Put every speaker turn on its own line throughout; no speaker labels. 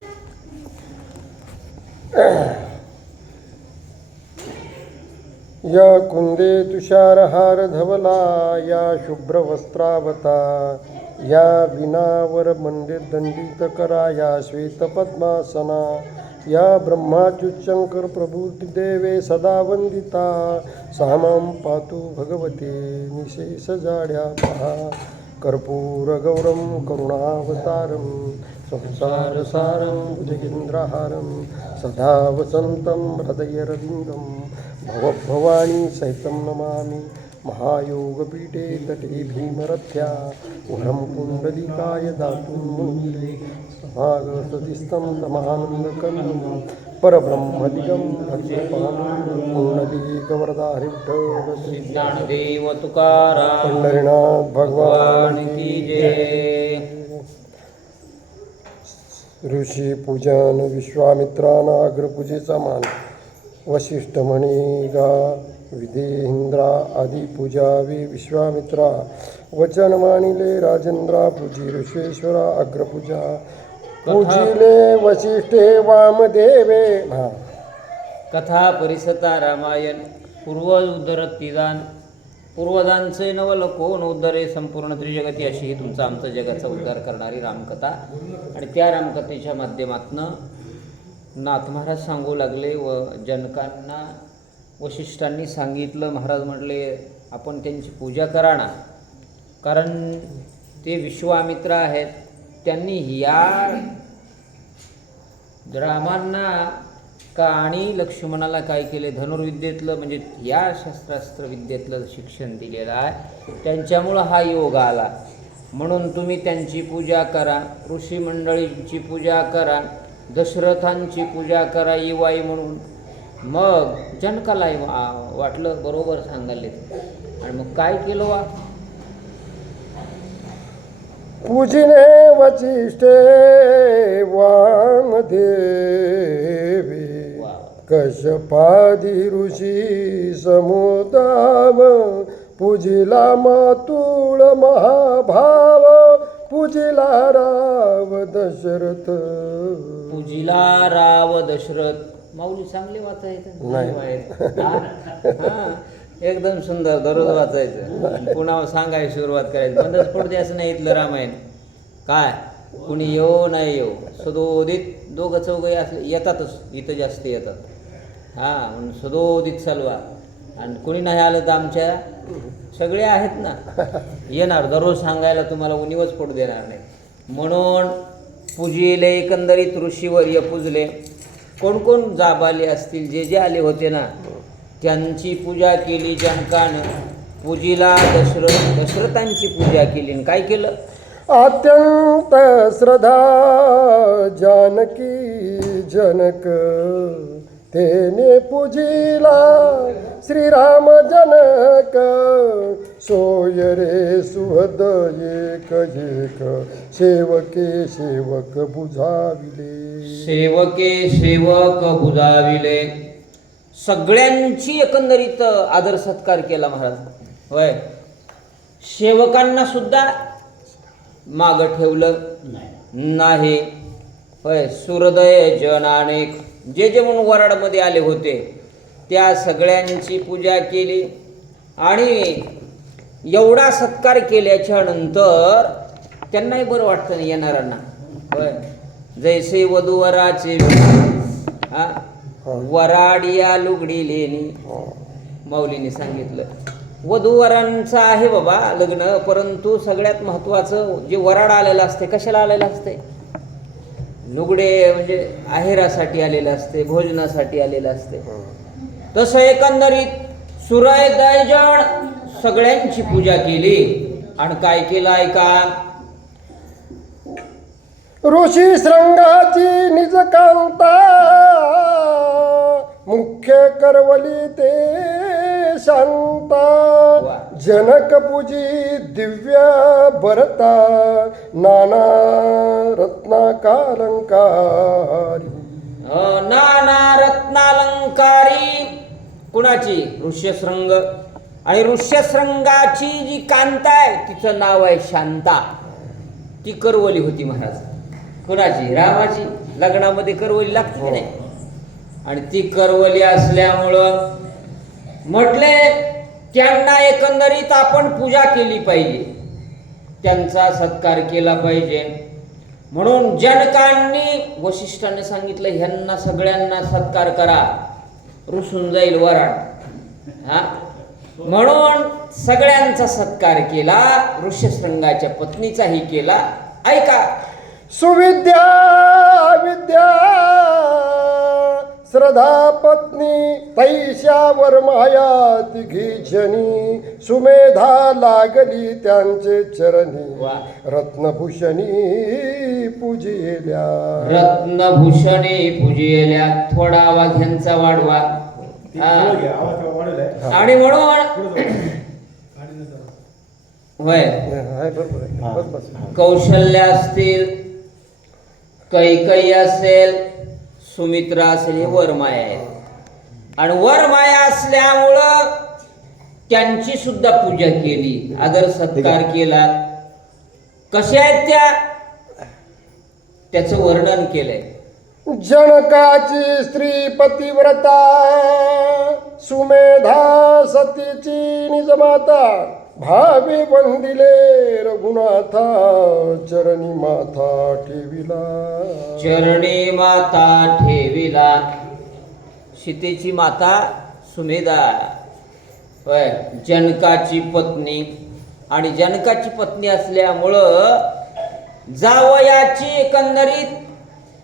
या कुंदे तुषारहार धवला या शुभ्रवस्त्रावता या विनावर मंदिर दंडित करा या श्वेतपद्मासना या ब्रह्माच्युशंकर प्रभूती देवे सदा वंदिता सामां पातु भगवते निशेष जाड्या पहा कर्पूरगौरं करुणावतारं संसारसारं भुजगेन्द्रहारं सदा वसन्तं हृदयरविन्दं भवभवानी सहितं नमामि महायोगपीठे तटे भीमरथ्या उरं पुण्डलिकाय दातुं मुनिरे समागतदिस्तं समानन्दकन्दं परब्रह्मदिगं भक्तपालं पुण्डलीकवरदा विठ्ठल
तुकाराम
पंढरीनाथ भगवान
की जय
ऋषी पूजन विश्वामित्राना अग्रपूजेचा मान वशिष्ठ गा विधेहिंद्रा आदी पूजावी विश्वामित्रा वचन मानिले राजेंद्रा पूजी ऋषेश्वरा अग्रपूजा पूजिले वशिष्ठे वामदेवे। हा.
कथा परिसता रामायण पूर्व उद्धरतीदान पूर्वदांचे नवल कोण उद्धरे संपूर्ण त्रिजगती अशी ही तुमचा आमचं जगाचा उद्धार करणारी रामकथा. आणि त्या रामकथेच्या माध्यमातनं नाथ महाराज सांगू लागले व जनकांना वशिष्ठांनी सांगितलं. महाराज म्हटले आपण त्यांची पूजा करा ना. कारण ते विश्वामित्र आहेत. त्यांनी या रामांना का आणि लक्ष्मणाला काय केले? धनुर्विद्येतलं म्हणजे या शस्त्रास्त्र विद्येतलं शिक्षण दिलेलं आहे. त्यांच्यामुळं हा योग आला. म्हणून तुम्ही त्यांची पूजा करा. ऋषी मंडळींची पूजा करा. दशरथांची पूजा करा इवाई म्हणून. मग जनकाला वाटलं बरोबर सांगाले आणि मग काय केलं वा?
पूजिने वचिष्ठे वामदेवी। कशपादी ऋषी समुदाम पूजिला मातुळ महाभाव पूजिला राव दशरथ।
पूजिला राव दशरथ। माऊली चांगले वाचायचं
नाही.
एकदम सुंदर दररोज वाचायचं. पुन्हा सांगायला सुरुवात करायची. बंदच पडते असं नाही इथलं रामायण. काय? कुणी येऊ नाही येऊ सदोदित दोघं चौघही असले येतातच. इथं जास्त येतात. हा म्हणून सदोदित चालवा आणि कुणी नाही आलं तर आमच्या सगळे आहेत ना. येणार. दररोज सांगायला तुम्हाला उणीवच पडू देणार नाही. म्हणून पूजिले एकंदरीत ऋषीवर्य पूजले. कोण कोण जाबाले असतील जे जे आले होते ना त्यांची पूजा केली जनकानं पूजीला दशरथ दशरथांची पूजा केली. आणि काय केलं?
अत्यंत श्रद्धा जानकी जनक. तेने पूजिला श्रीराम जनक. सोय रे सुहद एक एक. सेवके सेवक बुझाविले
सेवके सेवक बुजाविले. सगळ्यांची एकंदरीत आदर सत्कार केला महाराज. होय. सेवकांना सुद्धा माग ठेवलं नाही. होय. सुहृदय जन अनेक जे जे म्हणून वराडमध्ये आले होते त्या सगळ्यांची पूजा केली आणि एवढा सत्कार केल्याच्यानंतर त्यांनाही बरं वाटतं येणाऱ्यांना. होय. जैसे वधूवराचे हा. वराडिया लुगडी लेणी. माऊलीने सांगितलं वधूवरांचं आहे बाबा लग्न परंतु सगळ्यात महत्त्वाचं जे वराड आलेलं असते कशाला आलेलं असते? लुगडे म्हणजे आहेरासाठी आलेलं असते भोजनासाठी आलेलं असते. तसं एकंदरीत सुरय दयजण सगळ्यांची पूजा केली. आणि काय केलं ऐका?
ऋषी श्रंगाची निज कांता. मुख्य करवली ते शांता. जनक पूजी दिव्य भरता नाना रत्नाकालंकारी.
अ, नाना रत्नालंकारी कुणाची? ऋष्यशृंग. आणि ऋष्यशृंगाची जी कांता आहे तिचं नाव आहे शांता. ती करवली होती महाराज. कुणाची? रामाची. लग्नामध्ये करवली लागते की नाही? आणि ती करवली असल्यामुळं म्हटले त्यांना एकंदरीत आपण पूजा केली पाहिजे. त्यांचा सत्कार केला पाहिजे. म्हणून जनकांनी वशिष्ठाने सांगितलं ह्यांना सगळ्यांना सत्कार करा. रुसून जाईल वराड हा? म्हणून सगळ्यांचा सत्कार केला ऋष्यशृंगाच्या पत्नीचाही केला. ऐका.
सुविद्या विद्या. श्रद्धा पत्नी तैशावर माया तिघी जनी सुमेधा लागली त्यांचे चरणी.
वा.
रत्नभूषणी पूजिल्या.
रत्नभूषणे पूजेल्या. थोडा आवाज ह्यांचा वाढवा. आणि म्हणून होय
आहे बरोबर आहे. बस बस.
कौशल्य असतील कैकई असेल सुमित्रा असेल हे वरमाया आहे आणि वरमाया असल्यामुळं त्यांची सुद्धा पूजा केली. आदर सत्कार केला. कशा आहेत त्या? त्याचं वर्णन केलंय.
जनकाची स्त्री पतिव्रता सुमेधा सतीची निजमाता. भावे वंदिले रघुनाथा चरणी माथा ठेविला.
चरणी माता ठेविला. सीतेची माता सुमेधा होय जनकाची पत्नी आणि जनकाची पत्नी असल्यामुळं जावयाची एकंदरीत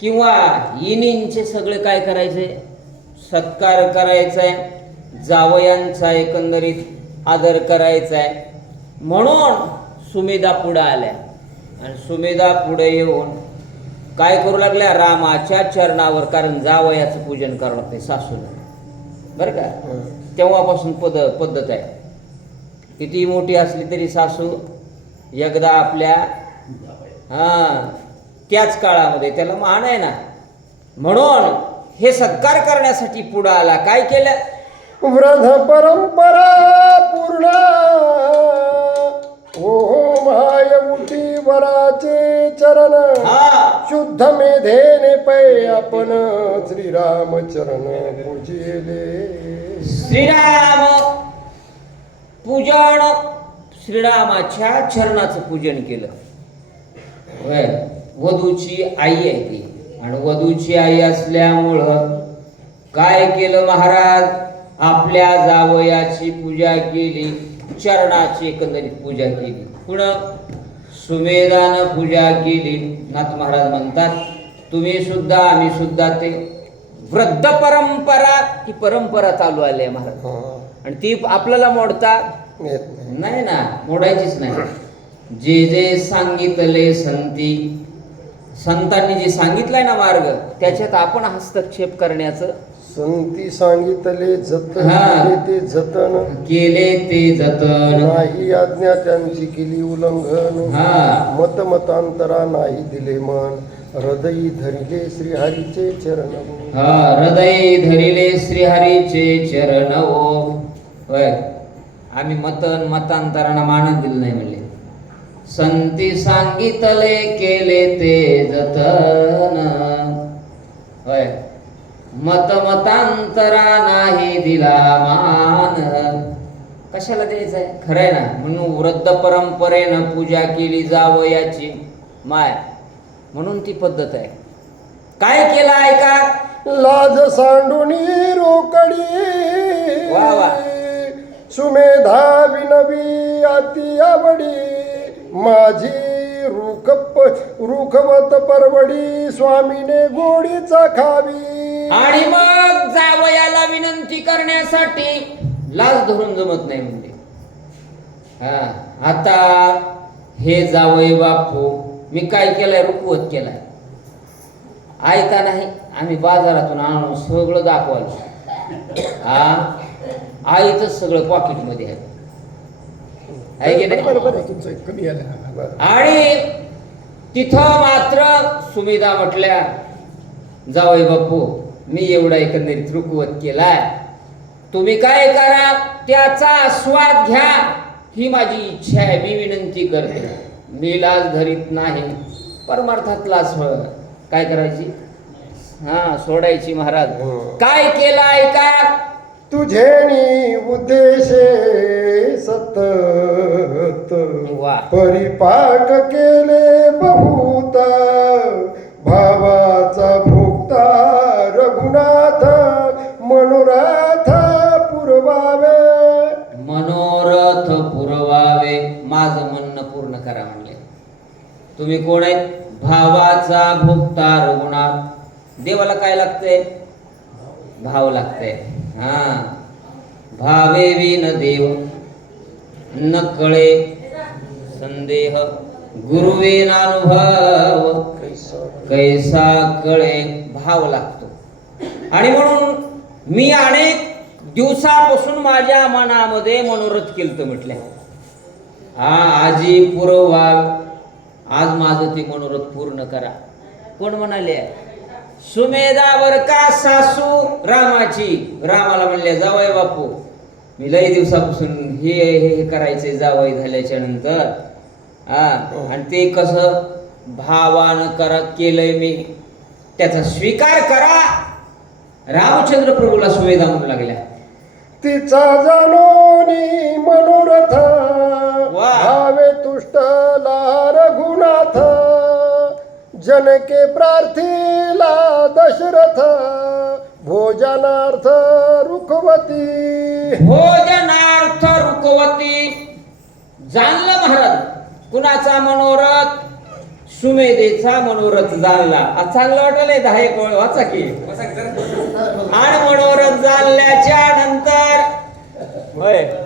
किंवा इनींचे सगळे काय करायचे? सत्कार करायचा आहे जावयांचा एकंदरीत आदर करायचा आहे म्हणून सुमेधा पुढं आल्या. आणि सुमेधा पुढे येऊन काय करू लागल्या? रामाच्या चरणावर कारण जावयाचं पूजन करावं लागते सासूला. बरं का? तेव्हापासून पद पद्धत आहे. किती मोठी असली तरी सासू एकदा आपल्या हां त्याच काळामध्ये त्याला मान आहे ना? म्हणून हे सत्कार करण्यासाठी पुढं आला. काय केलं?
व्रध परंपरा पूर्ण. ओ माय उठी वराचे चरण. शुद्ध मेधेने पै आपण श्रीराम चरण पूजिले.
श्रीराम पूजन. श्रीरामाच्या चरणाचं पूजन केलं. वधूची आई आहे ती. आणि वधूची आई असल्यामुळं काय केलं महाराज? आपल्या जावयाची पूजा केली चरणाची एकंदरीत पूजा केली. पुढं सुमेधानं पूजा केली. नाथ महाराज म्हणतात तुम्ही सुद्धा आम्ही सुद्धा ते वृद्ध परंपरा ही परंपरा चालू आली आहे महाराज.
हा,
आणि ती आपल्याला मोडता.
नाही
ना मोडायचीच नाही. जे जे सांगितले संती संतांनी जे सांगितलंय ना मार्ग त्याच्यात आपण हस्तक्षेप करण्याचं
संती सांगितले जतन
हा.
केले ते जतन.
केले ते जतन.
नाही आज्ञा त्यांची केली उल्लंघन.
हा.
मत मतांतरा नाही दिले मन. हृदयी धरिले श्रीहरीचे चरण.
हा हृदय धरिले श्रीहरीचे चरण. होय. आम्ही मतन मतांतरांना मानत दिलं नाही म्हणले. संती सांगितले केले ते जतन. होय. मत मतांतरा नाही दिला मान. कशाला द्यायचं आहे खरं आहे ना. म्हणून वृद्ध परंपरेनं पूजा केली जावयाची माय म्हणून ती पद्धत आहे. काय केलं ऐका
लाज सांडुनी रोकडी.
वा वा.
सुमेधा विनवी अति आवडी. माझी रुखप रुखवत परवडी स्वामीने गोडीचा खावी.
आणि मग जावयाला विनंती करण्यासाठी लाज धरून जमत नाही म्हणजे हा आता हे जावई बापू मी काय केलंय? रुकवत केलाय. ऐका नाही आम्ही बाजारातून आणून सगळं दाखवायला. हा आईच सगळं पॉकेटमध्ये आहे. आणि तिथं मात्र सुविधा म्हटल्या जावई बापू मी एवढा एकंदरीत रुकवत केलाय. तुम्ही काय करा त्याचा आस्वाद घ्या. ही माझी इच्छा आहे मी विनंती करते. मी लाज धरीत नाही. परमार्थात लाज काय करायची? हा सोडायची महाराज.
हो.
काय केलं ऐका?
तुझेनी उद्देशे सतत. परिपाक केले बहुत. भावाचा मनोरथ पुरवावे.
मनोरथ पुरवावे. माझं म्हणणं पूर्ण करा म्हणले. तुम्ही कोण आहेत? भावाचा भुक्ता रघुनाथ देवाला काय लागतंय? भाव लागतंय. हा. भावे विन देव. न कळे संदेह. गुरुवेन अनुभव कैसा कळे? भाव लागतो. आणि म्हणून मी अनेक दिवसापासून माझ्या मनामध्ये मनोरथ केलं म्हटल्या हा आजी पुरवा आज माझं ते मनोरथ पूर्ण करा. कोण म्हणाले? सुमेधावर का सासू रामाची? रामाला म्हणले जावय बापू मी लई दिवसापासून हे हे हे करायचे जावय झाल्याच्यानंतर. हा आणि ते कसं? भावानं करा केलंय मी. त्याचा स्वीकार करा. रामचंद्र प्रभूला सुवेदा म्हणू लागल्या.
तिचा जाणोनी मनोरथ. भावे तुष्टला रघुनाथ जनके प्रार्थिला दशरथ भोजनार्थ रुखवती.
भोजनार्थ रुकवती जाणलं महाराज कुणाचा मनोरथ? सुमेधेचा मनोरथ जाणला. आज चांगलं वाटलंय दहा एक वाचा की. आणि मनोरथ झाल्याच्यानंतर. होय.